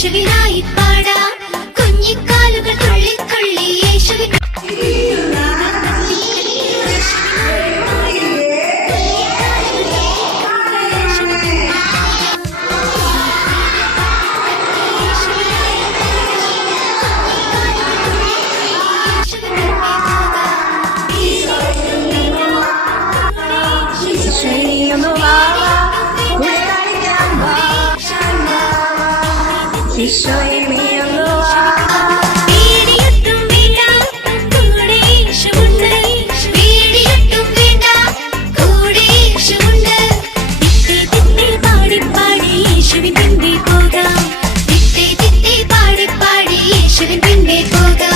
യേശുവിനായി പാടാം കുഞ്ഞിക്കാലുകൾ തുള്ളി തുള്ളി യേശുവിൻ ഈശോയെ നീ ഒന്ന് വാ. പേടിയൊട്ടും വേണ്ട കൂടെ യേശുവുണ്ട് പേടിയൊട്ടും വേണ്ട കൂടെ യേശുവുണ്ട് തിത്തേ തിത്തേ പാടി പാടി യേശുവിൻ പിന്നിൽ പോകാം തിത്തേ തിത്തേ പാടി പാടി യേശുവിൻ